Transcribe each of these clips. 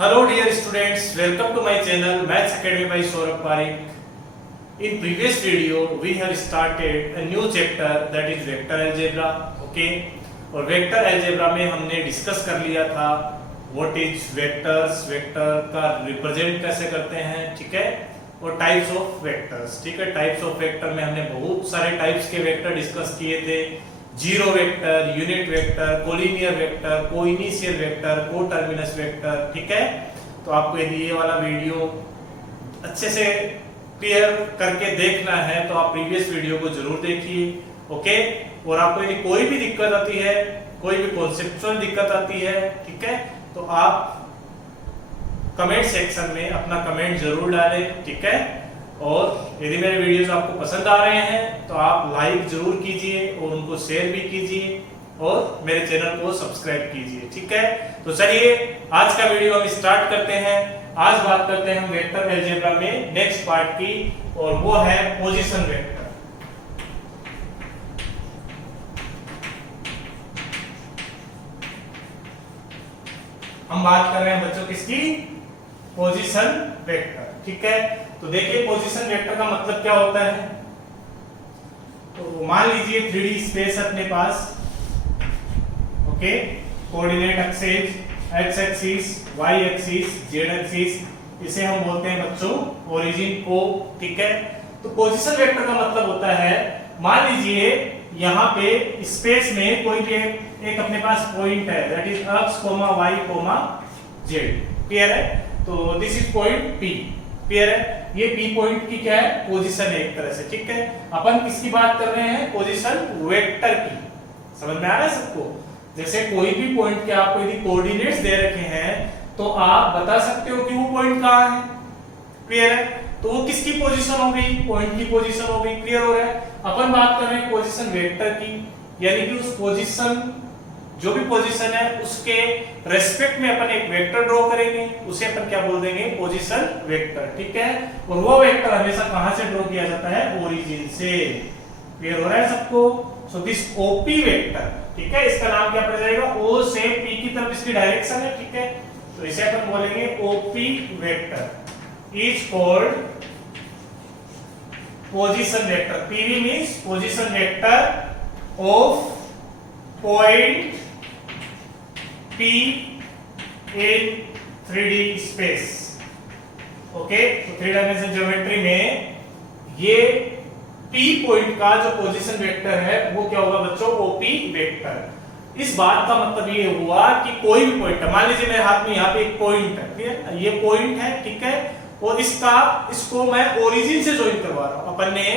Hello dear students, welcome to my channel Maths Academy by Saurabh Parekh. In previous video we have started a new chapter that is vector algebra. Okay, और vector algebra में हमने discuss कर लिया था what is vectors, vector का represent कैसे करते हैं, ठीक है, और टाइप्स ऑफ वेक्टर्स. ठीक है, टाइप्स ऑफ वेक्टर में हमने बहुत सारे टाइप्स के वेक्टर डिस्कस किए थे. Zero vector, unit vector, collinear vector, coinitial vector, coterminous vector. ठीक है, तो आपको यदि ये वाला वीडियो अच्छे से क्लियर करके देखना है तो आप प्रीवियस वीडियो को जरूर देखिए. ओके, और आपको यदि कोई भी दिक्कत आती है, कोई भी कॉन्सेप्चुअल दिक्कत आती है, ठीक है, तो आप कमेंट सेक्शन में अपना कमेंट जरूर डालें. ठीक है, और यदि मेरे वीडियोस आपको पसंद आ रहे हैं तो आप लाइक जरूर कीजिए और उनको शेयर भी कीजिए और मेरे चैनल को सब्सक्राइब कीजिए. ठीक है, तो चलिए आज का वीडियो हम स्टार्ट करते हैं. आज बात करते हैं हम वेक्टर अलजेब्रा में नेक्स्ट पार्ट की, और वो है पोजीशन वेक्टर. हम बात कर रहे हैं बच्चों किसकी? Position vector. ठीक है, तो देखिए पोजीशन वेक्टर का मतलब क्या होता है. तो मान लीजिए 3D स्पेस अपने पास. Okay, coordinate axis, x axis, y axis, z axis, इसे हम बोलते हैं बच्चों ओरिजिन को. ठीक है, तो पोजीशन वेक्टर का मतलब होता है, मान लीजिए यहाँ पे स्पेस में कोई भी एक अपने पास पॉइंट है, that is x, y, z. Clear है? तो this is point P. Clear है? ये P पॉइंट की क्या है? पोजीशन है एक तरह से. ठीक है, अपन किसकी बात कर रहे हैं? पोजीशन वेक्टर की. समझ में आ रहा है सबको? जैसे कोई भी पॉइंट के आपको यदि कोऑर्डिनेट्स दे रखे हैं तो आप बता सकते हो कि वो पॉइंट कहाँ है. क्लियर है? तो वो किसकी पोजीशन हो गई? पॉइंट की पोजीशन हो गई. क्लियर हो रहा है? अपन बात कर रहे हैं पोजीशन वेक्टर की, यानी कि उस पोजीशन, जो भी पोजीशन है उसके रेस्पेक्ट में अपन एक वेक्टर ड्रॉ करेंगे, उसे अपन क्या बोल देंगे? Position vector. ठीक है, और वो वेक्टर हमेशा कहां से ड्रॉ किया जाता है? ओरिजिन से. क्लियर हो रहा है सबको? सो दिस ओपी वेक्टर, ठीक है, इसका नाम क्या पड़ जाएगा? ओ से पी की तरफ इसकी डायरेक्शन है. ठीक है, तो इसे अपन बोलेंगे OP vector is called position vector. PV means position vector of point P in 3D space. Okay, तो 3 डायमेंशन ज्योमेट्री में ये P पॉइंट का जो पोजीशन वेक्टर है वो क्या होगा बच्चों? OP vector. इस बात का मतलब ये हुआ कि कोई भी पॉइंट है, मान लीजिए मेरे हाथ में यहाँ पे एक पॉइंट है. क्लियर? ये पॉइंट है. ठीक है, और इसको मैं ओरिजिन से ज्वाइन करवा रहा हूं. अपन ने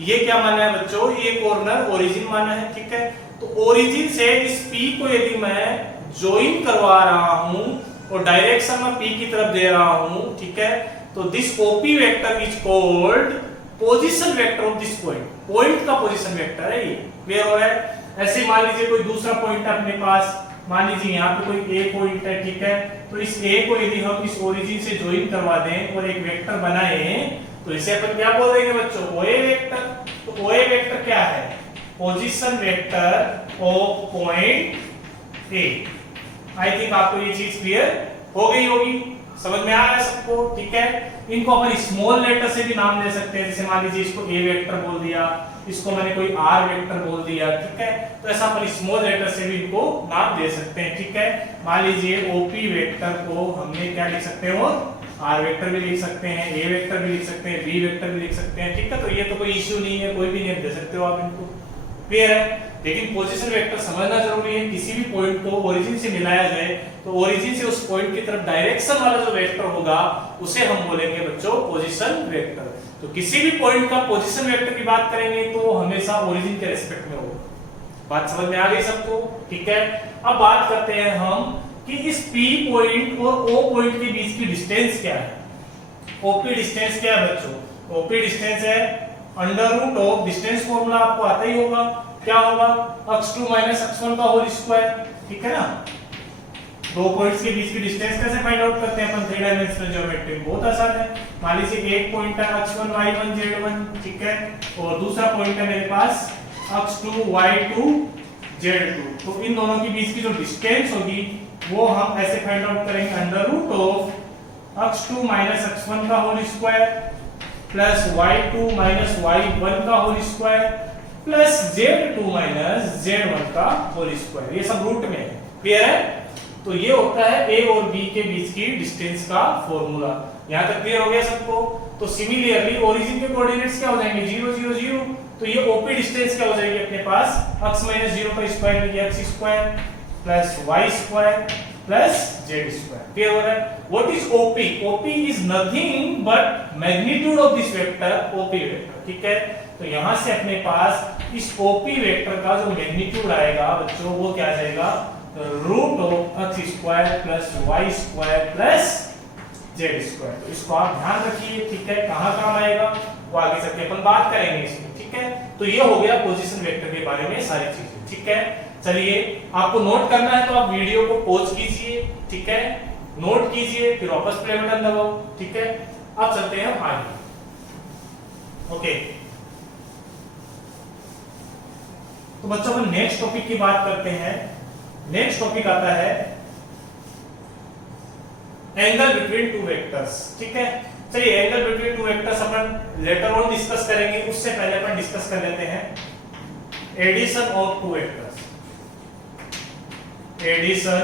ये क्या माना है बच्चों? ये कॉर्नर ओरिजिन माना है. ठीक है, तो ओरिजिन से इस P को यदि मैं ज्वाइन करवा रहा हूं और डायरेक्शन में P की तरफ दे रहा हूं, ठीक है, तो this OP vector is called position vector of this point. Point का पोजीशन वेक्टर है ये. क्लियर हो रहा है? ऐसे मान लीजिए कोई दूसरा पॉइंट है अपने पास, मान लीजिए यहाँ पे कोई A पॉइंट है. ठीक है, तो इस A को यदि हम इस ओरिजिन से ज्वाइन करवा दें और एक वेक्टर बनाए तो इसे अपन क्या बोल देंगे बच्चों? OA vector. तो OA वेक्टर क्या है? Position vector of point A. I think आपको ये चीज क्लियर हो गई होगी, समझ में आ रहा है सबको. ठीक है, इनको अपन स्मॉल लेटर से भी नाम दे सकते हैं. जैसे मान लीजिए इसको A वेक्टर बोल दिया, इसको मैंने कोई R वेक्टर बोल दिया. ठीक है, तो ऐसा अपन स्मॉल लेटर से भी इनको नाम दे सकते हैं. ठीक है, मान लीजिए OP वेक्टर को हमने क्या लिख सकते हैं? R वेक्टर भी लिख सकते हैं, A वेक्टर भी लिख सकते हैं, B वेक्टर भी लिख सकते हैं. ठीक है, तो ये तो कोई इश्यू नहीं है, कोई भी नेम दे सकते हो आप इनको. क्लियर है? लेकिन पोजीशन वेक्टर समझना जरूरी है. किसी भी पॉइंट को ओरिजिन से मिलाया जाए तो ओरिजिन से उस पॉइंट की तरफ डायरेक्शन वाला जो वेक्टर होगा उसे हम बोलेंगे बच्चों पोजीशन वेक्टर. तो किसी भी पॉइंट का पोजीशन वेक्टर की बात करेंगे तो हमेशा ओरिजिन के रेस्पेक्ट में होगा. बात समझ में आ गई सबको? ठीक है, अब बात करते हैं हम कि इस P पॉइंट और O पॉइंट के बीच की डिस्टेंस क्या है. OP डिस्टेंस क्या है बच्चों? OP डिस्टेंस है under root of, distance formula आपको आता ही होगा, क्या होगा? x2 x1 का होल स्क्वायर. ठीक है ना? दो पॉइंट्स के बीच की डिस्टेंस कैसे फाइंड आउट करते हैं अपन 3 डायमेंशनल ज्योमेट्री में? बहुत आसान है. मान लीजिए एक पॉइंट है x1 y1 z1. ठीक है, और दूसरा पॉइंट है मेरे पास x2 y2 z2. तो इन दोनों के बीच की जो डिस्टेंस होगी वो हम ऐसे फाइंड आउट करेंगे, under root of x2 minus x1 का whole square plus y2 minus y1 का whole square plus z2 minus z1 का होल स्क्वायर। ये सब रूट में है, क्लियर है? तो ये होता है a और b के बीच की डिस्टेंस का फॉर्मूला। यहां तक क्लियर हो गया सबको? तो सिमिलरली ओरिजिन के कोऑर्डिनेट्स क्या हो जाएंगे, 0 0 0। तो ये ओपी डिस्टेंस क्या हो जाएगी अपने पास, x माइनस 0 का स्क्वायर है x square plus y square plus z square. Clear हो रहा है? What is OP? OP is nothing but magnitude of this vector, OP vector, ठीक है? तो यहां से अपने पास इस ओपी वेक्टर का जो मैग्नीट्यूड आएगा बच्चों, वो क्या आ जाएगा, root of x square plus y square plus z square. तो इसको आप ध्यान रखिए, ठीक है? कहां काम आएगा वो आगे चल के अपन बात करेंगे इसमें, ठीक है? तो ये हो गया पोजीशन वेक्टर के बारे में सारी चीजें, ठीक है? चलिए, आपको नोट करना है तो आप वीडियो को पॉज कीजिए, ठीक है? नोट कीजिए, फिर वापस प्ले बटन दबाओ, ठीक है? अब चलते हैं हम आगे। ओके, तो बच्चों अपन नेक्स्ट टॉपिक की बात करते हैं। नेक्स्ट टॉपिक आता है एंगल बिटवीन टू वेक्टर्स, ठीक है? चलिए, एंगल बिटवीन टू वेक्टर्स अपन लेटर ऑन डिस्कस करेंगे, उससे पहले अपन डिस्कस कर लेते हैं addition of two vectors. Addition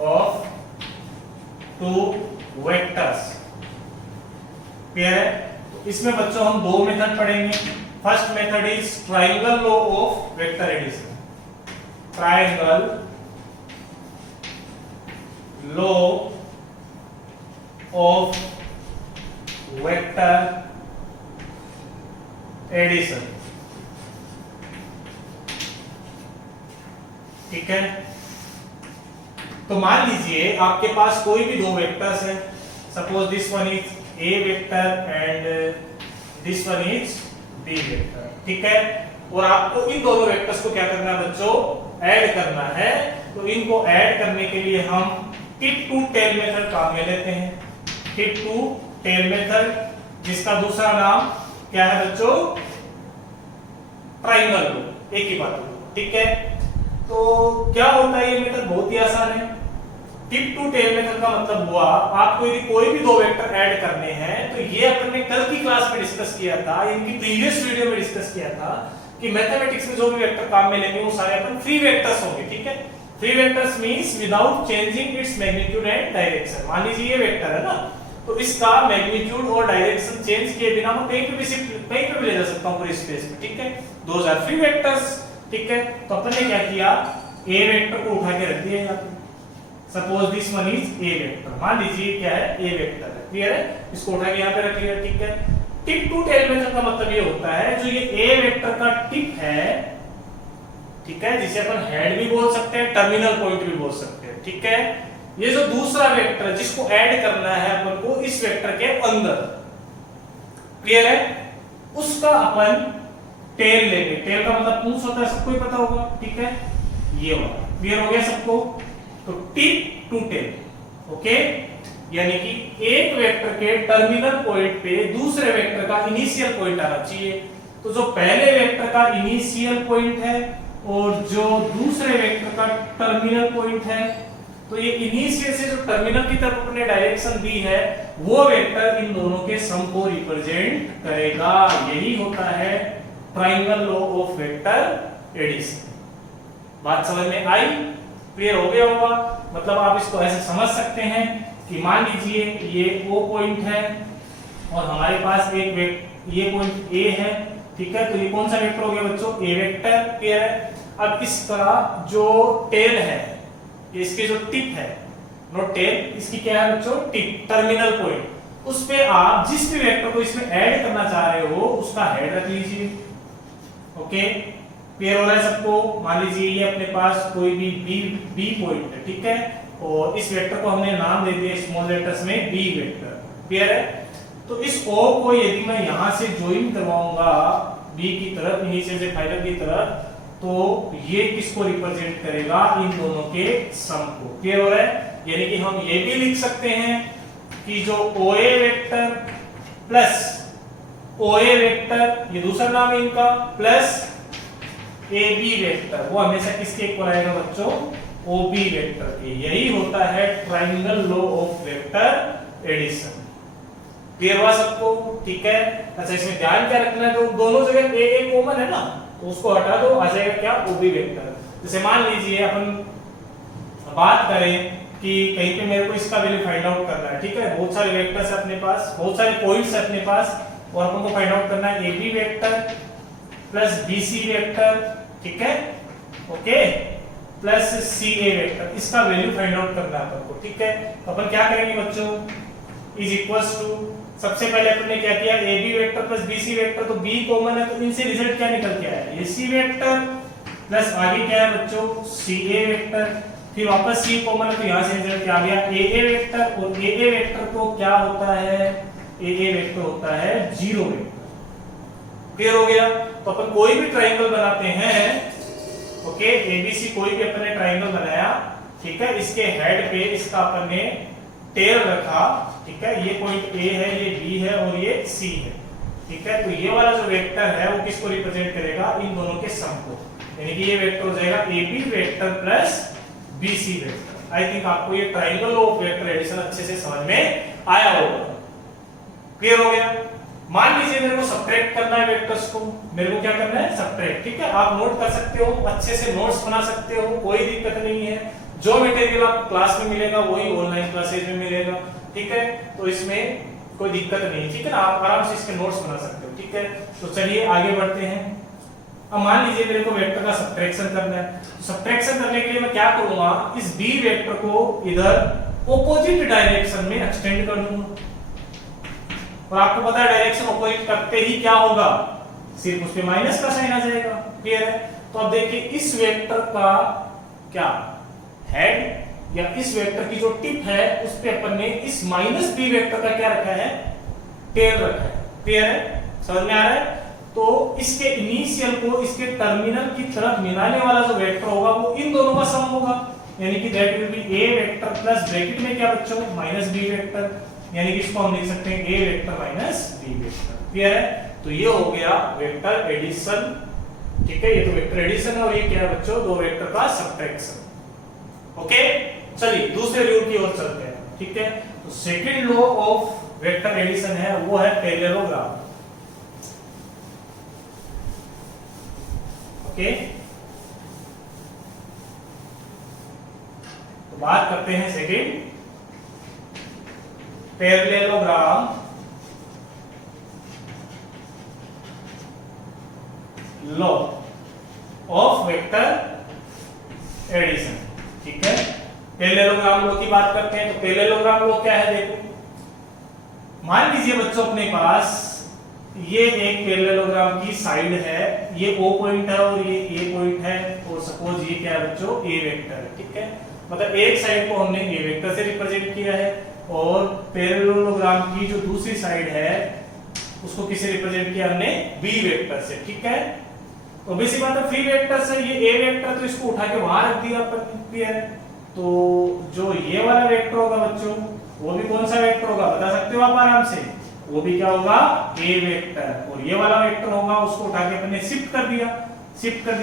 of two vectors, clear है? तो इसमें बच्चों हम दो मेथड पढ़ेंगे। First method is triangle law of vector addition. Triangle law of vector addition, ठीक है? तो मान लीजिए आपके पास कोई भी दो वेक्टर्स है, suppose this one is A vector and this one is B vector, ठीक है? और आपको इन दोनों वेक्टर्स को क्या करना है बच्चों, ऐड करना है। तो इनको ऐड करने के लिए हम टिप टू टेल मेथड काम में लेते हैं। टिप टू टेल मेथड, जिसका दूसरा नाम क्या है बच्चों, ट्रायंगल लॉ, एक ही बात है, ठीक है? तो क्या होता है ये मेथड, बहुत ही आसान है। टिप टू टेल मेथड का मतलब हुआ, आपको यदि कोई भी दो वेक्टर ऐड करने हैं, तो ये अपन ने कल की क्लास में डिस्कस किया था, इनकी प्रीवियस वीडियो में डिस्कस किया था कि मैथमेटिक्स में जो भी वेक्टर काम में लेंगे वो सारे अपन फ्री वेक्टर्स होंगे, ठीक है? Free vectors means without changing its magnitude and direction. मान लीजिए ये वेक्टर है ना, तो इसका मैग्नीट्यूड और डायरेक्शन चेंज किए बिना मैं कहीं पे भी ले जा सकता हूं पूरे स्पेस में, ठीक है? दोस आर फ्री वेक्टर्स, ठीक है? तो अपन ने क्या किया, ए वेक्टर को उठा के रख दिया यहां पे। Suppose this one is A vector, मान लीजिए क्या है, ए वेक्टर है, क्लियर है? इसको उठा के यहां पे रख लिया, ठीक है? टिप टू टेल मेथड का मतलब ये होता है, जो ये ए वेक्टर का टिप है, ठीक है, जिसे अपन हेड भी बोल सकते हैं, टर्मिनल पॉइंट भी बोल सकते हैं, ठीक है? ये जो दूसरा वेक्टर है जिसको ऐड करना है अपन को इस वेक्टर के अंदर, क्लियर है? उसका अपन टेल लेंगे। टेल का मतलब पूंछ होता है, सबको ही पता होगा, ठीक है? ये वाला क्लियर हो गया सबको? तो टिप टू टेल, ओके? यानी कि एक वेक्टर के टर्मिनल पॉइंट पे दूसरे वेक्टर का इनिशियल पॉइंट आना चाहिए। तो जो पहले वेक्टर का इनिशियल पॉइंट है और जो दूसरे वेक्टर का टर्मिनल पॉइंट है, तो ये इनिशियल से जो टर्मिनल की तरफ अपने डायरेक्शन दी है, वो वेक्टर इन दोनों के सम को रिप्रेजेंट करेगा। यही होता है triangle law of vector addition. बात समझ में आई? क्लियर हो गया होगा? मतलब आप इसको ऐसे समझ सकते हैं कि मान लीजिए ये O पॉइंट है और हमारे पास ये पॉइंट A है, ठीक है? तो ये कौन सा वेक्टर हो गया बच्चों, A वेक्टर, क्लियर है? अब इस तरह जो टेल है, इसकी जो टिप है, नोट टेल, इसकी क्या है बच्चों, टिप, टर्मिनल पॉइंट, उस पे आप जिस भी वेक्टर को इसमें ऐड करना चाह रहे हो उसका हेड रख लीजिए, ओके? क्लियर हो रहा है सबको? मान लीजिए ये अपने पास कोई भी बी पॉइंट है, ठीक है? और इस वेक्टर को हमने नाम दे दिया स्मॉल लेटर्स में बी वेक्टर, क्लियर है? तो इस O को यदि मैं यहां से ज्वाइन करवाऊंगा बी की तरफ, इनिशियल से फाइनल की तरफ, तो ये किसको रिप्रेजेंट करेगा, इन दोनों के सम को। क्लियर हो रहा है? यानी कि हम ये भी लिख सकते हैं कि जो OA vector plus OA vector, ये दूसरा नाम है इनका, प्लस ए बी वेक्टर वो हमेशा किसके इक्वल आएगा बच्चों, ओ बी वेक्टर के। यही होता है triangle law of vector addition. Clear हुआ सबको? ठीक है। अच्छा इसमें ध्यान क्या रखना है, तो दोनों जगह ए ए कॉमन है ना, तो उसको हटा दो, आ जाएगा क्या, ओ बी वेक्टर। जैसे मान लीजिए अपन बात करें कि कहीं पे मेरे को इसका वैल्यू फाइंड आउट करना है, ठीक है, बहुत सारे वेक्टर्स है अपने पास, बहुत सारे पॉइंट्स है अपने पास, और अपन को फाइंड आउट करना है A B vector plus B C vector, ठीक है, okay, plus C A vector, इसका वैल्यू फाइंड आउट करना है अपन को, ठीक है। तो अपन क्या करेंगे बच्चों, इज इक्वल्स टू, सबसे पहले अपन ने क्या किया, A B vector plus B C vector, तो बी कॉमन है, तो इनसे रिजल्ट क्या निकल के आया, ए सी वेक्टर प्लस आगे क्या है बच्चों, सी ए वेक्टर, फिर वापस सी कॉमन है, तो यहां से रिजल्ट क्या आ गया, ए ए वेक्टर, और ए ए वेक्टर तो क्या होता है, ए ए वेक्टर होता है जीरो वेक्टर। क्लियर हो गया? तो अपन कोई भी ट्रायंगल बनाते हैं, ओके, एबीसी कोई भी अपन ने ट्रायंगल बनाया, ठीक है, इसके हेड पे इसका अपन ने टेल रखा, ठीक है, ये पॉइंट ए है, ये बी है और ये सी है, ठीक है, तो ये वाला जो वेक्टर है वो किसको रिप्रेजेंट करेगा, इन दोनों के सम को, यानी कि ये वेक्टर हो जाएगा A B vector plus B C vector. I think आपको ये ट्रायंगल ऑफ वेक्टर एडिशन अच्छे से समझ में आया होगा। क्लियर हो गया? मान लीजिए मेरे को सब्ट्रैक्ट करना है वेक्टर्स को, मेरे को क्या करना है, सब्ट्रैक्ट, ठीक है, आप नोट कर सकते हो, अच्छे से नोट्स बना सकते हो, कोई दिक्कत नहीं है, जो मटेरियल आपको क्लास में मिलेगा वही ऑनलाइन क्लासेज में मिलेगा, ठीक है, तो इसमें कोई दिक्कत नहीं, ठीक है ना, आप आराम से इसके नोट्स बना सकते हो, ठीक है। तो चलिए आगे बढ़ते हैं। अब मान लीजिए मेरे को वेक्टर का सब्ट्रैक्शन करना है, तो सब्ट्रैक्शन करने के लिए मैं क्या करूंगा, इस बी वेक्टर को इधर ऑपोजिट डायरेक्शन में एक्सटेंड कर दूंगा, और आपको पता है डायरेक्शन ऑपोजिट करते ही क्या होगा, सिर्फ उस पे माइनस का साइन आ जाएगा। क्लियर है? तो अब देखिए इस वेक्टर का क्या हेड या इस वेक्टर की जो टिप है उस पे अपन ने इस माइनस बी वेक्टर का क्या रखा है, टेल रखा है। क्लियर है? समझ में आ रहा है? तो इसके इनिशियल को इसके टर्मिनल की तरफ मिलाने वाला जो वेक्टर होगा वो इन दोनों का सम होगा, यानी कि that will be A vector plus bracket में क्या बच्चों, माइनस बी वेक्टर, यानी कि इसको हम लिख सकते हैं A vector minus B vector. Clear है? तो ये हो गया वेक्टर एडिशन, ठीक है, ये तो वेक्टर एडिशन है, और ये क्या है बच्चों, दो वेक्टर का सब्ट्रैक्शन। ओके, चलिए दूसरे रूल की ओर चलते हैं, ठीक है। तो second law of vector addition है वो है पैरेललोग्राम। ओके, तो बात करते हैं second parallelogram law of vector addition, ठीक है। पैरेललोग्राम लॉ की बात करते हैं, तो पैरेललोग्राम लॉ क्या है, देखो मान लीजिए बच्चों अपने पास ये एक पैरेललोग्राम की साइड है, ये O पॉइंट है और ये A पॉइंट है, और सपोज ये क्या है बच्चों, A वेक्टर है, ठीक है, मतलब एक साइड को हमने A वेक्टर से रिप्रेजेंट किया है, और पैरेललोग्राम की जो दूसरी साइड है उसको किससे रिप्रेजेंट किया हमने, B वेक्टर से, ठीक है। तो बेसिक बात है, फ्री वेक्टर से ये A वेक्टर, तो इसको उठा के वहां रख दिया अपन, क्लियर। तो जो ये वाला वेक्टर होगा बच्चों, वो भी कौन सा वेक्टर होगा बता सकते हो आप आराम से, वो भी क्या होगा, ए वेक्टर, और ये वाला वेक्टर होगा उसको उठा के अपने शिफ्ट कर दिया,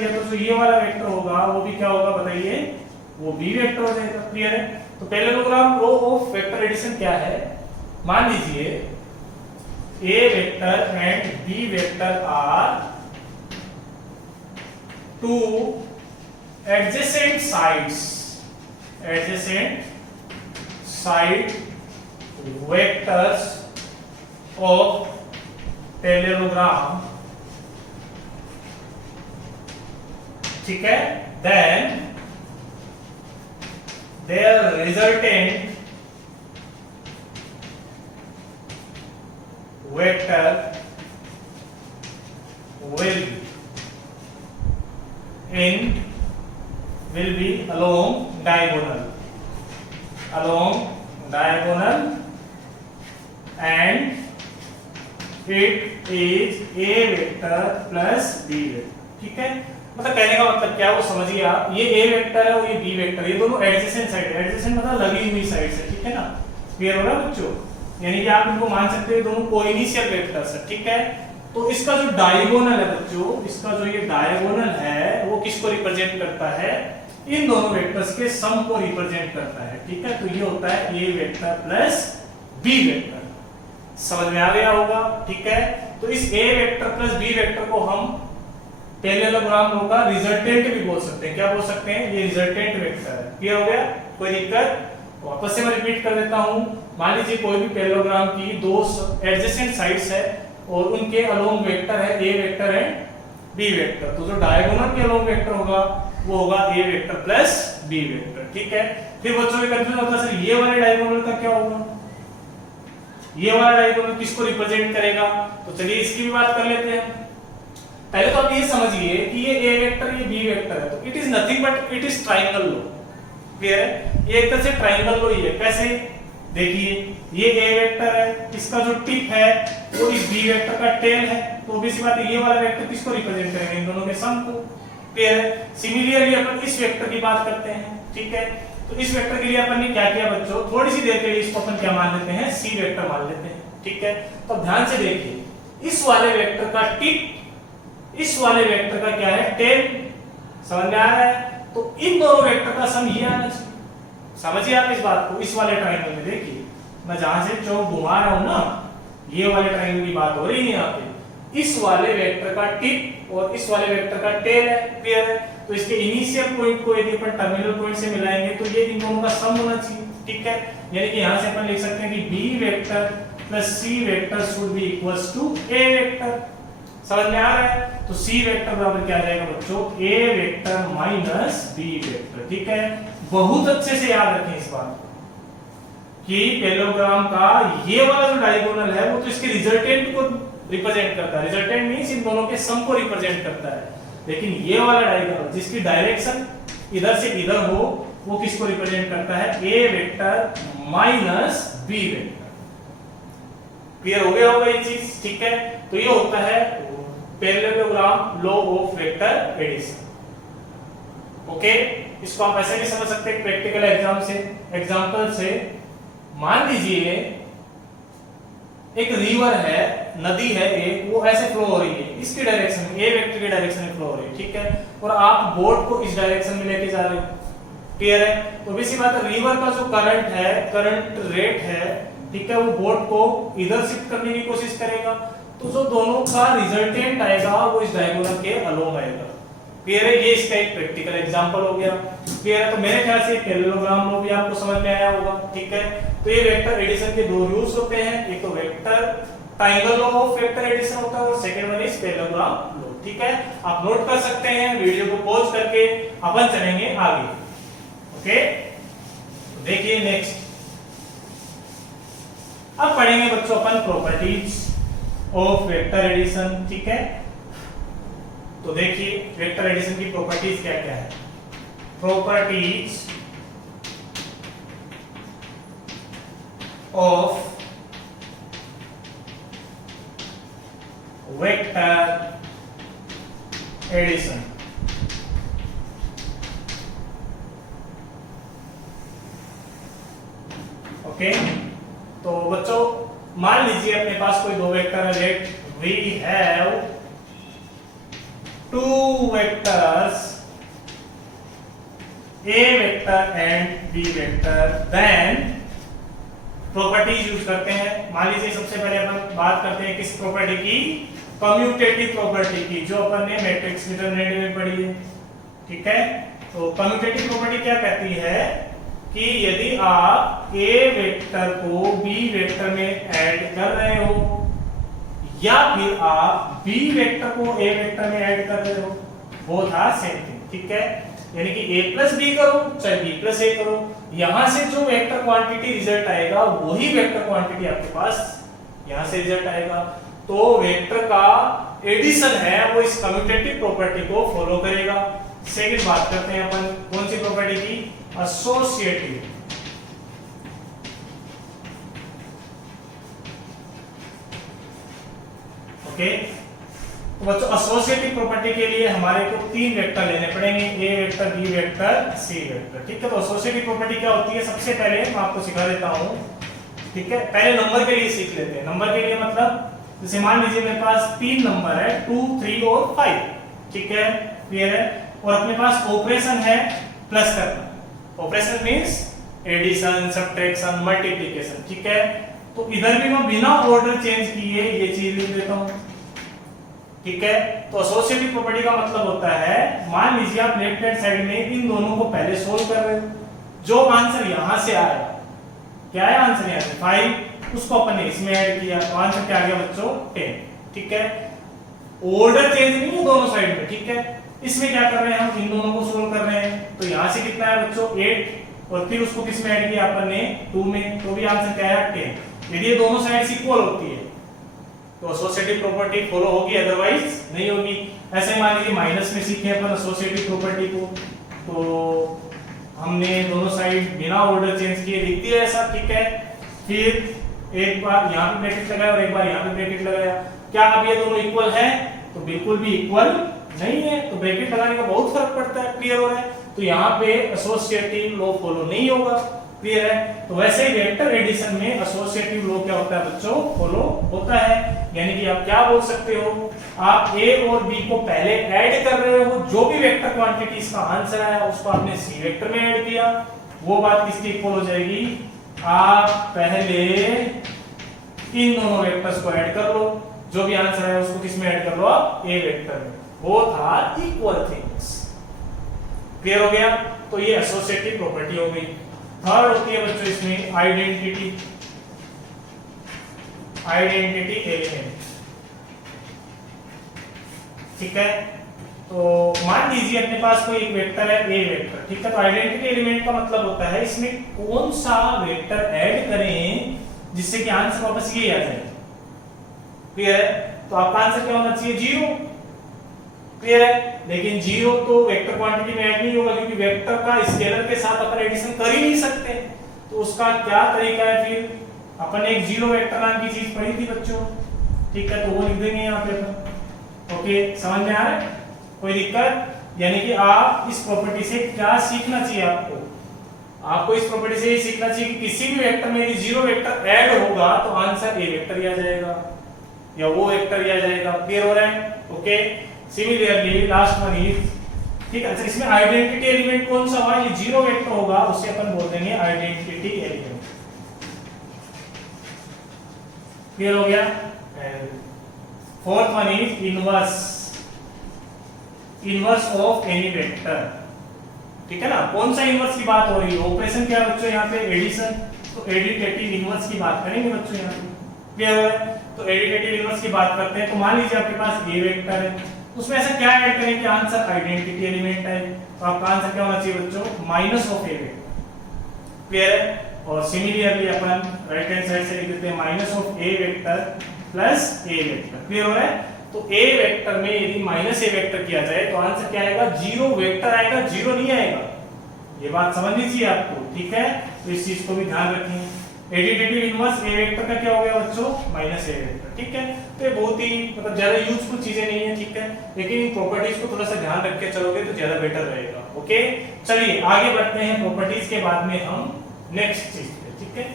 तो जो ये वाला वेक्टर होगा वो भी क्या होगा बताइए, वो बी वेक्टर हो जाएगा। क्लियर है? तो parallelogram law of vector addition क्या है, मान लीजिए A vector and B vector are two adjacent side vectors of parallelogram, ठीक है, then their resultant vector will be along diagonal and it is a vector plus b vector, ठीक है। मतलब कहने का मतलब क्या है वो समझिए आप, ये a वेक्टर है और ये b वेक्टर, ये दोनों एडजेसेंट साइड है, एडजेसेंट मतलब लगी हुई साइड से, ठीक है ना। क्लियर हो रहा है बच्चों? यानी कि आप इनको मान सकते हो दोनों कोइनिशियल वेक्टर्स है, ठीक है। तो इसका जो डायगोनल है बच्चों, इसका जो ये डायगोनल है वो किसको रिप्रेजेंट करता है? इन दोनों वेक्टर्स के सम को रिप्रेजेंट करता है। ठीक है, तो ये होता है A vector plus B vector. समझ में आ गया होगा? ठीक है, तो इस ए वेक्टर प्लस बी वेक्टर को हम पैरेललोग्राम लो का रिजल्टेंट भी बोल सकते हैं। क्या बोल सकते हैं? ये रिजल्टेंट वेक्टर है। क्लियर हो गया? कोई दिक्कत? वापस से मैं रिपीट कर देता हूं। मान लीजिए कोई भी पैरेललोग्राम की दो एडजेसेंट साइड्स है और उनके अलोंग वेक्टर है A vector and B vector, तो जो डायगोनल के अलोंग वेक्टर होगा वो होगा ए वेक्टर प्लस बी वेक्टर। ठीक है, फिर बच्चों को कंफ्यूजन होता है सर ये वाले डायगोनल का क्या होगा? ये वाला डायगोनल किसको रिप्रेजेंट करेगा? तो चलिए इसकी भी बात कर लेते हैं। पहले तो आप ये समझिए कि ये ए वेक्टर ये बी वेक्टर है, तो it is nothing but it is triangle low. Clear है? ये एक तरह से ट्रायंगल लो ही है। कैसे? देखिए ये ए वेक्टर है, इसका जो टिप है वो इस बी वेक्टर का टेल है, तो ऑब्वियसली बात है ये वाला वेक्टर किसको रिप्रेजेंट करेंगे? इन दोनों के सम को। क्लियर है? सिमिलरली अपन इस वेक्टर की बात करते हैं। ठीक है, तो इस वेक्टर के लिए अपन ने क्या किया बच्चों? थोड़ी सी देर के लिए इसको अपन क्या मान लेते हैं? सी वेक्टर मान लेते हैं। ठीक है, तो ध्यान से देखिए, इस वाले वेक्टर का टिप इस वाले वेक्टर का क्या है? टेल। समझ में आ रहा है? तो इन दोनों वेक्टर का सम ये आना चाहिए। समझिए आप इस बात को। इस वाले ट्रायंगल में देखिए, मैं जहां से चौक घुमा रहा हूं ना, ये वाले ट्रायंगल की बात हो रही है यहाँ पे। इस वाले वेक्टर का टिप और इस वाले वेक्टर का टेल है। क्लियर है? तो इसके इनिशियल पॉइंट को यदि अपन टर्मिनल पॉइंट से मिलाएंगे तो ये इन दोनों का सम होना चाहिए। ठीक है, यानी कि यहां से अपन लिख सकते हैं कि B vector plus C vector should be equals to A vector. समझ में आ रहा है? तो सी वेक्टर बराबर क्या आ जाएगा बच्चों? ए वेक्टर माइनस बी वेक्टर। ठीक है, बहुत अच्छे से याद रखें इस बात को कि पैरेललोग्राम का ये वाला जो डायगोनल है वो तो इसके रिजल्टेंट को रिप्रेजेंट करता है। रिजल्टेंट मींस इन दोनों के सम को रिप्रेजेंट करता है। लेकिन ये वाला डायगोनल जिसकी डायरेक्शन इधर से इधर हो वो किसको रिप्रेजेंट करता है? A vector minus B vector. Clear हो गया होगा ये चीज? ठीक है, तो ये होता है parallelogram law of vector addition. Okay, इसको आप ऐसे भी समझ सकते हैं प्रैक्टिकल एग्जांपल से। मान लीजिए एक रिवर है, नदी है एक, वो ऐसे फ्लो हो रही है, इसकी डायरेक्शन में ए वेक्टर की डायरेक्शन में फ्लो हो रही है। ठीक है, और आप बोट को इस डायरेक्शन में लेके जा रहे हो। क्लियर है? तो बेसिक बात है, रिवर का जो करंट है, करंट रेट है, ठीक है, वो बोट को इधर शिफ्ट करने की कोशिश करेगा, तो जो दोनों का रिजल्टेंट आएगा वो इस डायगोनल के अलोंग आएगा। क्लियर है? ये इसका एक प्रैक्टिकल एग्जांपल हो गया। क्लियर है? तो मेरे ख्याल से पैरेललोग्राम लो भी आपको समझ में आया होगा। ठीक है, तो ये वेक्टर एडिशन के दो रूल्स होते हैं, एक तो vector triangle law of vector addition होता है और second one is parallelogram law. ठीक है, आप नोट कर सकते हैं, वीडियो को पॉज करके अपन चलेंगे आगे। ओके, तो देखिए नेक्स्ट अब पढ़ेंगे बच्चों अपन प्रॉपर्टीज ऑफ वेक्टर एडिशन। ठीक है, तो देखिए वेक्टर एडिशन की प्रॉपर्टीज क्या क्या है। Properties of vector addition. Okay, तो बच्चों मान लीजिए अपने पास कोई दो वेक्टर है। Let we have two vectors A vector and B vector, then properties use करते हैं। मान लीजिए सबसे पहले अपन बात करते हैं किस प्रॉपर्टी की? कम्यूटेटिव प्रॉपर्टी की, जो अपन ने मैट्रिक्स डिटरमिनेंट में पढ़ी है। ठीक है, तो कम्यूटेटिव प्रॉपर्टी क्या कहती है कि यदि आप ए वेक्टर को बी वेक्टर में ऐड कर रहे हो या फिर आप बी वेक्टर को ए वेक्टर में ऐड कर रहे हो, बोथ आर सेम थिंग। ठीक है, यानी कि a प्लस बी करो चाहे b प्लस a करो, यहां से जो वेक्टर क्वांटिटी रिजल्ट आएगा वही वेक्टर क्वांटिटी आपके पास यहां से रिजल्ट आएगा। तो वेक्टर का एडिशन है वो इस कम्यूटेटिव प्रॉपर्टी को फॉलो करेगा। सेकंड बात करते हैं अपन कौन सी प्रॉपर्टी की? एसोसिएटिव। ओके, तो बच्चों एसोसिएटिव प्रॉपर्टी के लिए हमारे को तीन वेक्टर लेने पड़ेंगे, ए वेक्टर, बी वेक्टर, सी वेक्टर। ठीक है, तो एसोसिएटिव प्रॉपर्टी क्या होती है? सबसे पहले मैं आपको सिखा देता हूं। ठीक है, पहले नंबर के लिए सीख लेते हैं। नंबर के लिए मतलब जैसे मान लीजिए मेरे पास 3 नंबर है 2, 3 और 5, ठीक है, क्लियर है, और अपने पास ऑपरेशन है प्लस करना। Operation means addition, subtraction, multiplication, ठीक है। तो इधर भी मैं बिना ऑर्डर चेंज किए ये चीज लिख देता हूं, ठीक है। तो एसोसिएटिव प्रॉपर्टी का मतलब होता है, मान लीजिए आप लेफ्ट हैंड साइड में इन दोनों को पहले सोल्व कर रहे हो, जो आंसर यहां से आया, क्या है आंसर यहां से 5, उसको अपन ने इसमें ऐड किया, तो आंसर क्या आ गया बच्चों 10, ठीक है। ऑर्डर चेंज नहीं है दोनों साइड में, ठीक है। इसमें क्या कर रहे हैं हम, इन दोनों को सोल्व कर रहे हैं, तो यहां से कितना है बच्चों 8, और फिर उसको किस में ऐड किया अपन ने 2 में, तो भी आंसर क्या है 10। यदि ये दोनों साइड्स इक्वल होती है तो एसोसिएटिव प्रॉपर्टी फॉलो होगी, अदरवाइज नहीं होगी। ऐसे ही मान लीजिए माइनस में सीखे अपन एसोसिएटिव प्रॉपर्टी को, तो हमने दोनों साइड बिना ऑर्डर चेंज किए लिख दिया ऐसा, ठीक है। फिर एक बार यहाँ पे ब्रैकेट लगाया और एक बार यहाँ पे ब्रैकेट लगाया, क्या अब ये दोनों इक्वल है, तो बिल्कुल भी इक्वल नहीं है, तो ब्रैकेट लगाने का बहुत फर्क पड़ता है, क्लियर हो रहा है। तो यहाँ पे एसोसिएटिव लॉ फॉलो नहीं होगा, क्लियर है। तो वैसे ही वेक्टर एडिशन में एसोसिएटिव लॉ क्या होता है बच्चों, फॉलो होता है। यानी कि आप क्या बोल सकते हो, आप ए और बी को पहले ऐड कर रहे हो, जो भी वेक्टर क्वांटिटीज का आंसर आया उसको आपने सी वेक्टर में ऐड किया, वो बात किसकी इक्वल हो जाएगी, आप पहले इन दोनों वेक्टर्स को ऐड कर लो, जो भी आंसर आया उसको किस में ऐड कर लो आप ए वेक्टर में, both are equal things, clear हो गया। तो ये एसोसिएटिव प्रॉपर्टी हो गई। थर्ड होती है बच्चों इसमें आइडेंटिटी एलिमेंट, ठीक है। तो मान लीजिए अपने पास कोई एक वेक्टर है ए वेक्टर, ठीक है। तो आइडेंटिटी एलिमेंट का मतलब होता है इसमें कौन सा वेक्टर ऐड करें जिससे कि आंसर वापस ये आ जाए, क्लियर है। तो आपका आंसर क्या होना चाहिए 0, क्लियर है। लेकिन 0 तो वेक्टर क्वांटिटी में ऐड नहीं होगा, क्योंकि वेक्टर का स्केलर के साथ अपन एडिशन कर ही नहीं सकते। तो उसका क्या तरीका है, फिर अपन एक 0 वेक्टर नाम की चीज पढ़ी थी बच्चों, ठीक है, तो वो लिख देंगे यहाँ पे अपन। ओके, समझ में आ रहा है, कोई दिक्कत? यानी कि आप इस प्रॉपर्टी से क्या सीखना चाहिए आपको इस प्रॉपर्टी से ये सीखना चाहिए कि किसी भी वेक्टर में यदि 0 वेक्टर ऐड होगा तो आंसर ए वेक्टर ही आ जाएगा या वो वेक्टर ही आ जाएगा, क्लियर हो रहा है। Okay, similarly last one is, ठीक है। अच्छा, इसमें आइडेंटिटी एलिमेंट कौन सा हुआ, ये 0 वेक्टर होगा, उससे अपन बोल देंगे आइडेंटिटी एलिमेंट, क्लियर हो गया। And fourth one is inverse of any vector, ठीक है ना। कौन सा इनवर्स की बात हो रही है, ऑपरेशन क्या है बच्चों यहाँ पे एडिशन, तो एडिटिव इनवर्स की बात करेंगे बच्चों यहाँ पे, क्लियर हो रहा है। तो एडिटिव इनवर्स की बात करते हैं, तो मान लीजिए आपके पास ए वेक्टर है, उसमें ऐसा क्या ऐड करें कि आंसर आइडेंटिटी एलिमेंट है, तो आपका आंसर क्या होना चाहिए बच्चों minus of A vector, clear है। और सिमिलरली अपन राइट हैंड साइड से लिख देते हैं minus of A vector plus A vector, clear हो रहा है। तो ए वेक्टर में यदि माइनस ए वेक्टर किया जाए तो आंसर क्या आएगा, 0 वेक्टर आएगा, 0 नहीं आएगा, ये बात समझनी चाहिए आपको, ठीक है। तो इस चीज को भी ध्यान रखें। एडिटिव इनवर्स ए वेक्टर का क्या हो गया बच्चों, माइनस ए वेक्टर, ठीक है। तो ये बहुत ही मतलब ज्यादा यूजफुल चीजें नहीं है, ठीक है, लेकिन इन प्रॉपर्टीज को थोड़ा सा ध्यान रख के चलोगे तो ज्यादा बेटर रहेगा। ओके, चलिए आगे बढ़ते हैं प्रॉपर्टीज के बाद में हम नेक्स्ट चीज पे, ठीक है।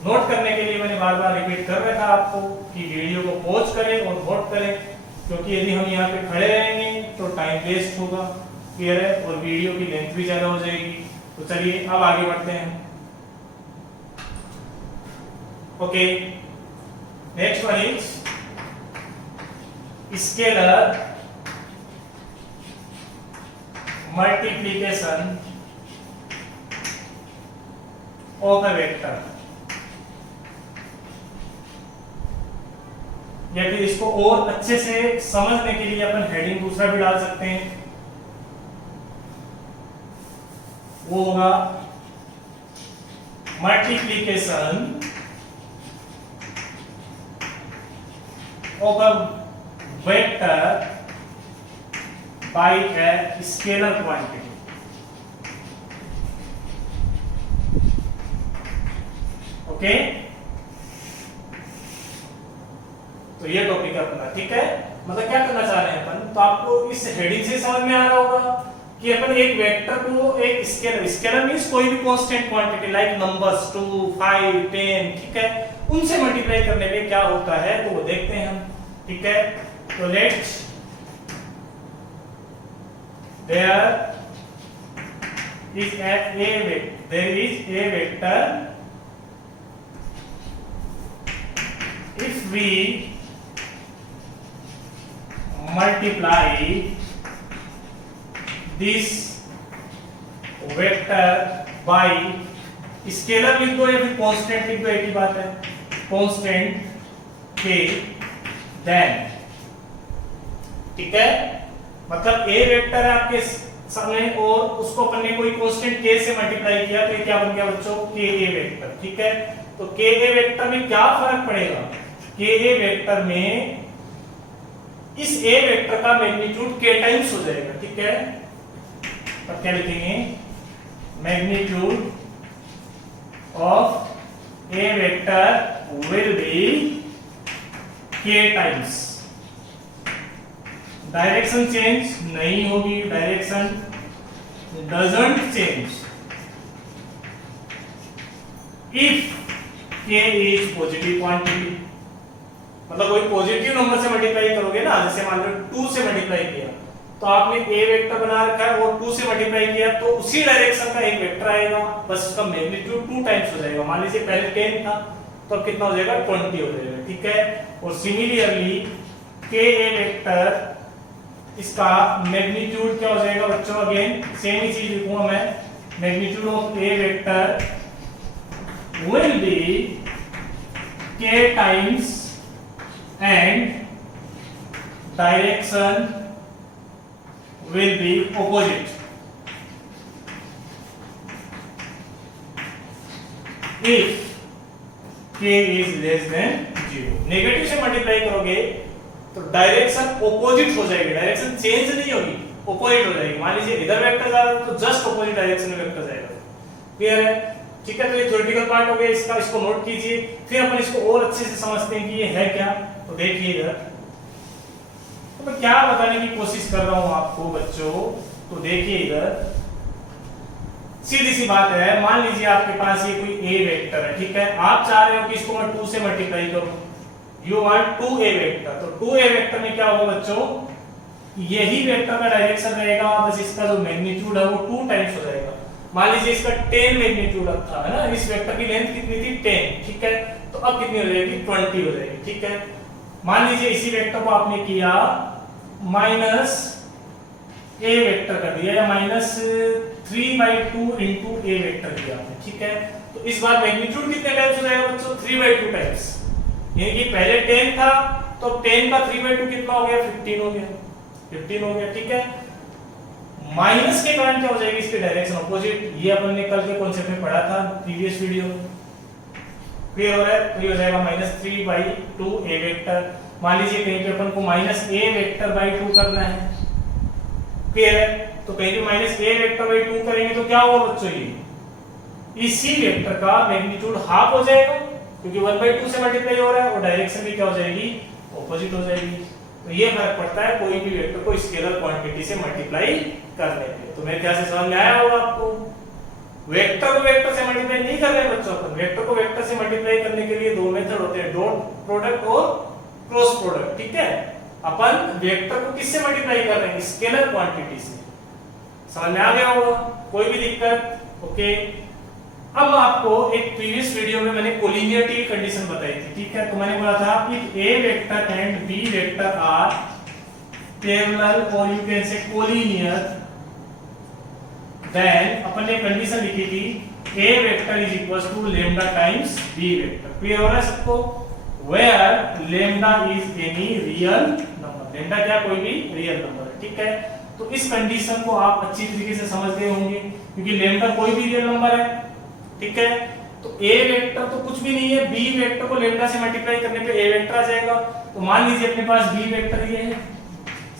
नोट करने के लिए मैंने बार बार रिपीट कर रखा आपको कि वीडियो को पॉज करें और नोट करें, क्योंकि यदि हम यहाँ पे खड़े रहेंगे तो टाइम वेस्ट होगा, क्लियर है, और वीडियो की लेंथ भी ज्यादा हो जाएगी। तो चलिए अब आगे बढ़ते हैं। Okay, next one is scalar multiplication of a vector, या फिर इसको और अच्छे से समझने के लिए अपन हेडिंग दूसरा भी डाल सकते हैं, वो होगा multiplication of a vector by a scalar quantity. Okay, तो ये टॉपिक है अपना, ठीक है। मतलब क्या करना चाह रहे हैं अपन, तो आपको इस हेडिंग से समझ में आ रहा होगा कि अपन एक वेक्टर को एक स्केलर मींस कोई भी कांस्टेंट क्वांटिटी लाइक नंबर्स 2, 5, 10, ठीक है, उनसे मल्टीप्लाई करने पे क्या होता है तो वो देखते हैं हम, ठीक है। तो let's there is a vector if we multiply this vector by scalar लिख दो या फिर कांस्टेंट लिख दो, एक ही बात है, कांस्टेंट k then, ठीक है। मतलब ए वेक्टर है आपके सामने और उसको अपन ने कोई कांस्टेंट k से मल्टीप्लाई किया तो ये क्या बन गया बच्चों, ka वेक्टर, ठीक है। तो ka वेक्टर में क्या फर्क पड़ेगा, ka वेक्टर में इस a वेक्टर का मैग्नीट्यूड k टाइम्स हो जाएगा, ठीक है। अब क्या लिखेंगे, magnitude of a vector will be k times. Direction change नहीं होगी, direction doesn't change if k is positive quantity. मतलब कोई पॉजिटिव नंबर से मल्टीप्लाई करोगे ना, जैसे मान लो 2 से मल्टीप्लाई किया तो आपने a वेक्टर बना रखा है और 2 से मल्टीप्लाई किया तो उसी डायरेक्शन का एक वेक्टर आएगा, बस उसका मैग्नीट्यूड 2 टाइम्स हो जाएगा। मान लीजिए पहले 10 था तो अब कितना हो जाएगा, 20 हो जाएगा, ठीक है। और सिमिलरली ka वेक्टर इसका मैग्नीट्यूड क्या हो जाएगा बच्चों, अगेन सेम ही चीज लिखूंगा मैं, magnitude of a vector will be k times and direction will be opposite if k is less than 0। Negative से मल्टीप्लाई करोगे तो डायरेक्शन ऑपोजिट हो जाएगी, डायरेक्शन चेंज नहीं होगी, ऑपोजिट हो जाएगी। मान लीजिए इधर वेक्टर जा रहा है तो जस्ट ऑपोजिट डायरेक्शन में वेक्टर जाएगा, क्लियर है, ठीक है। तो ये थ्योरेटिकल पार्ट हो गया इसका, इसको नोट कीजिए। फिर अपन इसको और अच्छे से समझते हैं कि ये है क्या। तो देखिए इधर तो मैं क्या बताने की कोशिश कर रहा हूं आपको बच्चों, तो देखिए इधर सीधी सी बात है, मान लीजिए आपके पास ये कोई a वेक्टर है, ठीक है। आप चाह रहे हो कि इसको मैं 2 से मल्टीप्लाई करूं, यू वांट 2a वेक्टर। तो 2a वेक्टर में क्या होगा बच्चों, यही वेक्टर का डायरेक्शन रहेगा, बस इसका जो मैग्नीट्यूड है वो 2 टाइम्स हो जाएगा। मान लीजिए इसका 10 मैग्नीट्यूड था, है ना, इस वेक्टर की लेंथ कितनी थी 10, ठीक है। तो अब कितनी हो जाएगी 20 हो जाएगी, ठीक है। मान लीजिए इसी वेक्टर को आपने किया माइनस a वेक्टर कर दिया या माइनस 3/2 इंटू a वेक्टर किया आपने, ठीक है। तो इस बार मैग्नीट्यूड कितने टाइम्स हो जाएगा बच्चों, 3/2 टाइम्स, यानी कि पहले 10 था तो 10 का 3/2 कितना हो गया, 15 हो गया, 15 हो गया, ठीक है। माइनस के कारण क्या हो जाएगी, इसके डायरेक्शन ऑपोजिट, ये अपन ने कल के कॉन्सेप्ट में पढ़ा था प्रीवियस वीडियो, क्लियर हो रहा है। तो ये हो जाएगा -3/2 a वेक्टर। मान लीजिए कहीं पे अपन को -a वेक्टर बाई 2 करना है, क्लियर है। तो कहीं पे -a वेक्टर बाई 2 करेंगे तो क्या होगा बच्चों, ये इसी वेक्टर का मैग्नीट्यूड हाफ हो जाएगा क्योंकि 1/2 से मल्टीप्लाई हो रहा है और डायरेक्शन भी क्या हो जाएगी, ऑपोजिट हो जाएगी। तो ये फर्क पड़ता है कोई भी वेक्टर को स्केलर क्वांटिटी से मल्टीप्लाई करने पे। तो मेरे ख्याल से समझ में आया होगा आपको। वेक्टर को वेक्टर से मल्टीप्लाई नहीं कर रहे हैं बच्चों, अपन वेक्टर को वेक्टर से मल्टीप्लाई करने के लिए 2 मेथड होते हैं, डॉट प्रोडक्ट और क्रॉस प्रोडक्ट, ठीक है। अपन वेक्टर को किससे मल्टीप्लाई कर रहे हैं, स्केलर क्वांटिटी से। समझ में आ गया होगा, कोई भी दिक्कत, ओके। अब आपको एक प्रीवियस वीडियो में मैंने कोलिनियरिटी की कंडीशन बताई थी, ठीक है। तो मैंने बोला था if a vector and b vector are parallel और you can say collinear, then अपन ने कंडीशन लिखी थी a vector is equal to lambda times b vector. Clear हो रहा है सबको, where lambda is any real number, lambda क्या कोई भी रियल नंबर है, ठीक है। तो इस कंडीशन को आप अच्छी तरीके से समझ गए होंगे क्योंकि लैम्डा कोई भी रियल नंबर है, ठीक है। तो a वेक्टर तो कुछ भी नहीं है, b वेक्टर को लैम्डा से मल्टीप्लाई करने पे a वेक्टर आ जाएगा। तो मान लीजिए अपने पास b वेक्टर ये है,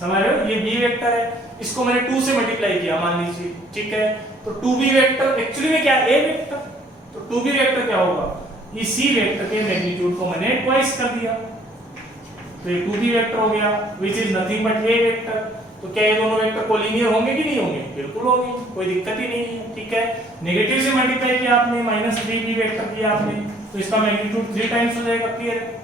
समझ रहे हो, ये b वेक्टर है, इसको मैंने 2 से मल्टीप्लाई किया मान लीजिए, ठीक है। तो 2b वेक्टर एक्चुअली में क्या है, a वेक्टर। तो 2b वेक्टर क्या होगा, इसी वेक्टर के मैग्नीट्यूड को मैंने ट्वाइस कर दिया, तो ये 2b वेक्टर हो गया which is nothing but a vector. तो क्या ये दोनों वेक्टर कोलिनियर होंगे कि नहीं होंगे, बिल्कुल होंगे, कोई दिक्कत ही नहीं है, ठीक है। नेगेटिव से मल्टीप्लाई किया आपने, -3b वेक्टर किया आपने, तो इसका मैग्नीट्यूड 3 टाइम्स हो जाएगा। क्लियर है?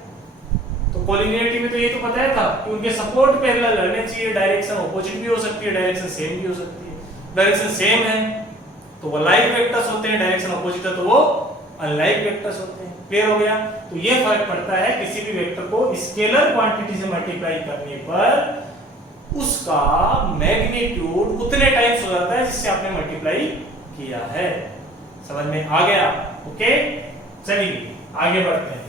तो कोलिनियरिटी में तो ये तो पता है था कि उनके सपोर्ट पैरेलल रहने चाहिए, डायरेक्शन ऑपोजिट भी हो सकती है, डायरेक्शन सेम भी हो सकती है। डायरेक्शन सेम है तो वो लाइक वेक्टर्स होते हैं, डायरेक्शन ऑपोजिट है तो वो अनलाइक वेक्टर्स होते हैं। क्लियर हो गया? तो ये फर्क पड़ता है किसी भी वेक्टर को स्केलर क्वांटिटी से मल्टीप्लाई करने पर उसका मैग्नीट्यूड उतने टाइम्स हो जाता है जिससे आपने मल्टीप्लाई किया है। समझ में आ गया? ओके, चलिए आगे बढ़ते हैं।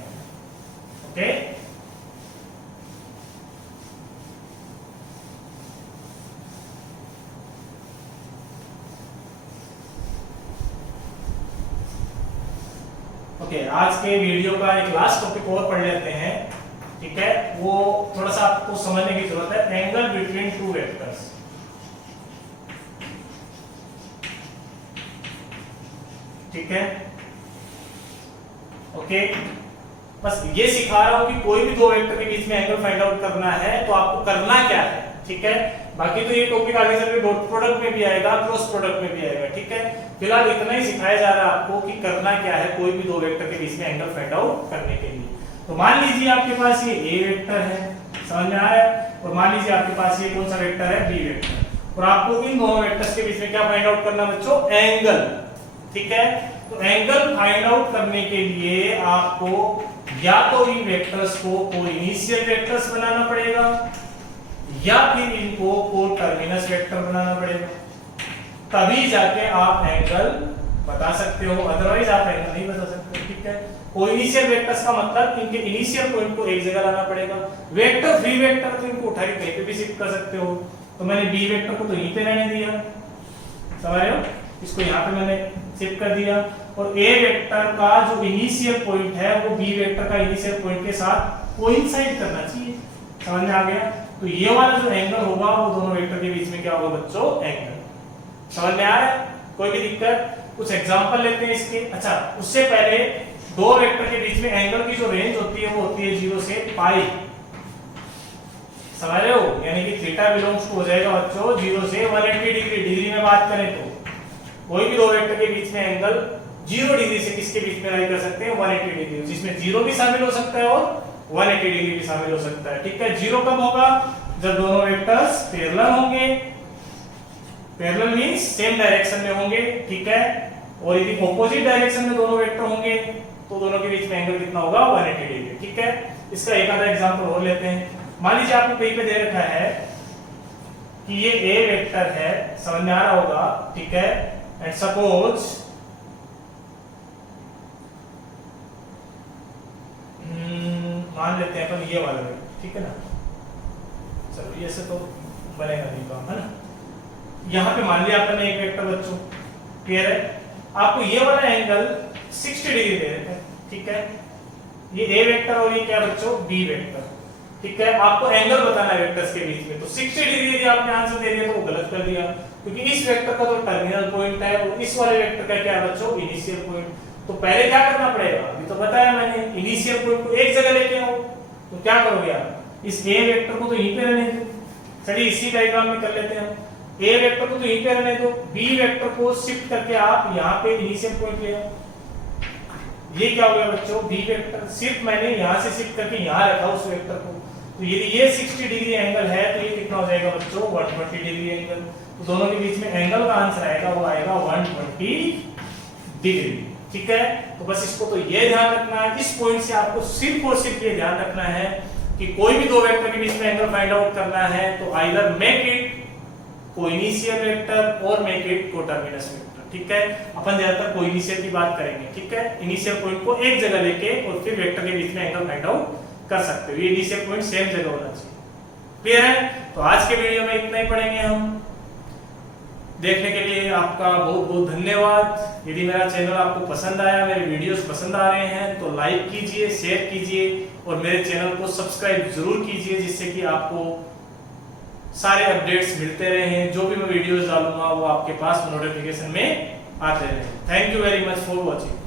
ओके, आज के वीडियो का एक लास्ट टॉपिक और पढ़ लेते हैं। ठीक है, वो थोड़ा सा आपको समझने की जरूरत है, एंगल बिटवीन टू वेक्टर्स। ठीक है, ओके, बस ये सिखा रहा हूं कि कोई भी दो वेक्टर के बीच में एंगल फाइंड आउट करना है तो आपको करना क्या है। ठीक है, बाकी तो ये टॉपिक आगे चल के डॉट प्रोडक्ट में भी आएगा, क्रॉस प्रोडक्ट में भी आएगा। ठीक है, फिलहाल इतना ही सिखाया जा रहा है आपको कि करना क्या है कोई भी दो वेक्टर के बीच में एंगल फाइंड आउट करने के लिए। तो मान लीजिए आपके पास ये ए वेक्टर है, समझ में आ रहा है, और मान लीजिए आपके पास ये कौन सा वेक्टर है, बी वेक्टर, और आपको इन दोनों वेक्टर्स के बीच में क्या फाइंड आउट करना बच्चों, एंगल। ठीक है, तो एंगल फाइंड आउट करने के लिए आपको या तो इन वेक्टर्स को कोई इनिशियल वेक्टर्स बनाना पड़ेगा या फिर इनको कोई टर्मिनस वेक्टर बनाना पड़ेगा, तभी जाके आप एंगल बता सकते हो, अदरवाइज आप एंगल नहीं बता सकते। ठीक है, कोई इनिशियल वेक्टर्स का मतलब इनके इनिशियल पॉइंट को एक जगह लाना पड़ेगा। वेक्टर फ्री वेक्टर तो इनको उठा के कहीं पे भी शिफ्ट कर सकते हो। तो मैंने बी वेक्टर को तो यहीं पे रहने दिया, समझ रहे हो, इसको यहाँ पे मैंने शिफ्ट कर दिया, और ए वेक्टर का जो इनिशियल पॉइंट है वो बी वेक्टर का इनिशियल पॉइंट के साथ कोइंसाइड करना चाहिए। समझ में आ गया? तो ये वाला जो एंगल होगा वो दोनों वेक्टर के बीच में क्या होगा बच्चों, एंगल। समझ में आ रहा है? कोई भी दिक्कत? कुछ एग्जांपल लेते हैं इसके। अच्छा, उससे पहले दो वेक्टर के बीच में एंगल की जो रेंज होती है वो होती है 0 से पाई। समझ रहे हो? यानी कि थीटा बिलोंग्स टू हो जाएगा बच्चों 0 से 180 डिग्री। डिग्री में बात करें तो कोई भी दो वेक्टर के बीच में एंगल 0 डिग्री से किसके बीच में लाई कर सकते हैं, 180 डिग्री, जिसमें 0 भी शामिल हो सकता है और 180 डिग्री भी शामिल हो सकता है। ठीक है, 0 कब होगा, जब दोनों वेक्टर्स पैरेलल होंगे। पैरेलल मींस सेम डायरेक्शन में होंगे। ठीक है, और यदि ऑपोजिट डायरेक्शन में दोनों वेक्टर होंगे तो दोनों के बीच में एंगल कितना होगा, 180 डिग्री। ठीक है, इसका एक आधा एग्जांपल और लेते हैं। मान लीजिए आपको कहीं पे दे रखा है कि ये ए वेक्टर है, समझ में आ रहा होगा। ठीक है, एंड सपोज मान लेते हैं अपन ये वाला वेक्टर। ठीक है ना, चलो ये से तो बनेगा नहीं काम, है ना। यहाँ पे मान लिया अपन ने एक वेक्टर बच्चों, क्लियर है। आपको ये वाला एंगल 60 डिग्री दे रहे हैं। ठीक है, ये ए वेक्टर और ये क्या बच्चों, बी वेक्टर। ठीक है, आपको एंगल बताना है वेक्टर्स के बीच में, तो 60 डिग्री यदि आपने आंसर दे दिया तो वो गलत कर दिया, क्योंकि इस वेक्टर का तो टर्मिनल पॉइंट है और इस वाले वेक्टर का क्या है बच्चों, इनिशियल पॉइंट। तो पहले क्या करना पड़ेगा, अभी तो बताया मैंने, इनिशियल पॉइंट को एक जगह लेके आओ। तो क्या करोगे आप, इस ए वेक्टर को तो यहीं पे रहने दो। चलिए इसी डायग्राम में कर लेते हैं। ए वेक्टर को तो यहीं पे रहने दो, बी वेक्टर को शिफ्ट करके आप यहाँ पे इनिशियल पॉइंट ले आओ। ये क्या हो गया बच्चों, बी वेक्टर। सिर्फ मैंने यहाँ से शिफ्ट करके यहाँ रखा उस वेक्टर को। तो यदि ये 60 डिग्री एंगल है तो ये कितना हो जाएगा बच्चों, 120 डिग्री एंगल। तो दोनों के बीच में एंगल का आंसर आएगा, वो आएगा 120 डिग्री। ठीक है, तो बस इसको तो ये ध्यान रखना है, इस पॉइंट से आपको सिर्फ और सिर्फ ये ध्यान रखना है कि कोई भी दो वेक्टर के बीच में एंगल फाइंड आउट करना है तो आइदर मेक इट कोइनिशियल वेक्टर और मेक इट कोटर्मिनस वेक्टर। ठीक है, अपन ज्यादातर कोइनिशियल की बात करेंगे। ठीक है, इनिशियल पॉइंट को एक जगह लेके और फिर वेक्टर के बीच में एंगल फाइंड आउट कर सकते हो। ये इनिशियल पॉइंट सेम जगह होना चाहिए। क्लियर है? तो आज के वीडियो में इतना ही पढ़ेंगे हम। देखने के लिए आपका बहुत बहुत धन्यवाद। यदि मेरा चैनल आपको पसंद आया, मेरे वीडियोस पसंद आ रहे हैं तो लाइक कीजिए, शेयर कीजिए और मेरे चैनल को सब्सक्राइब जरूर कीजिए, जिससे कि आपको सारे अपडेट्स मिलते रहें। जो भी मैं वीडियोस डालूंगा वो आपके पास नोटिफिकेशन में आते रहें। Thank you very much for watching.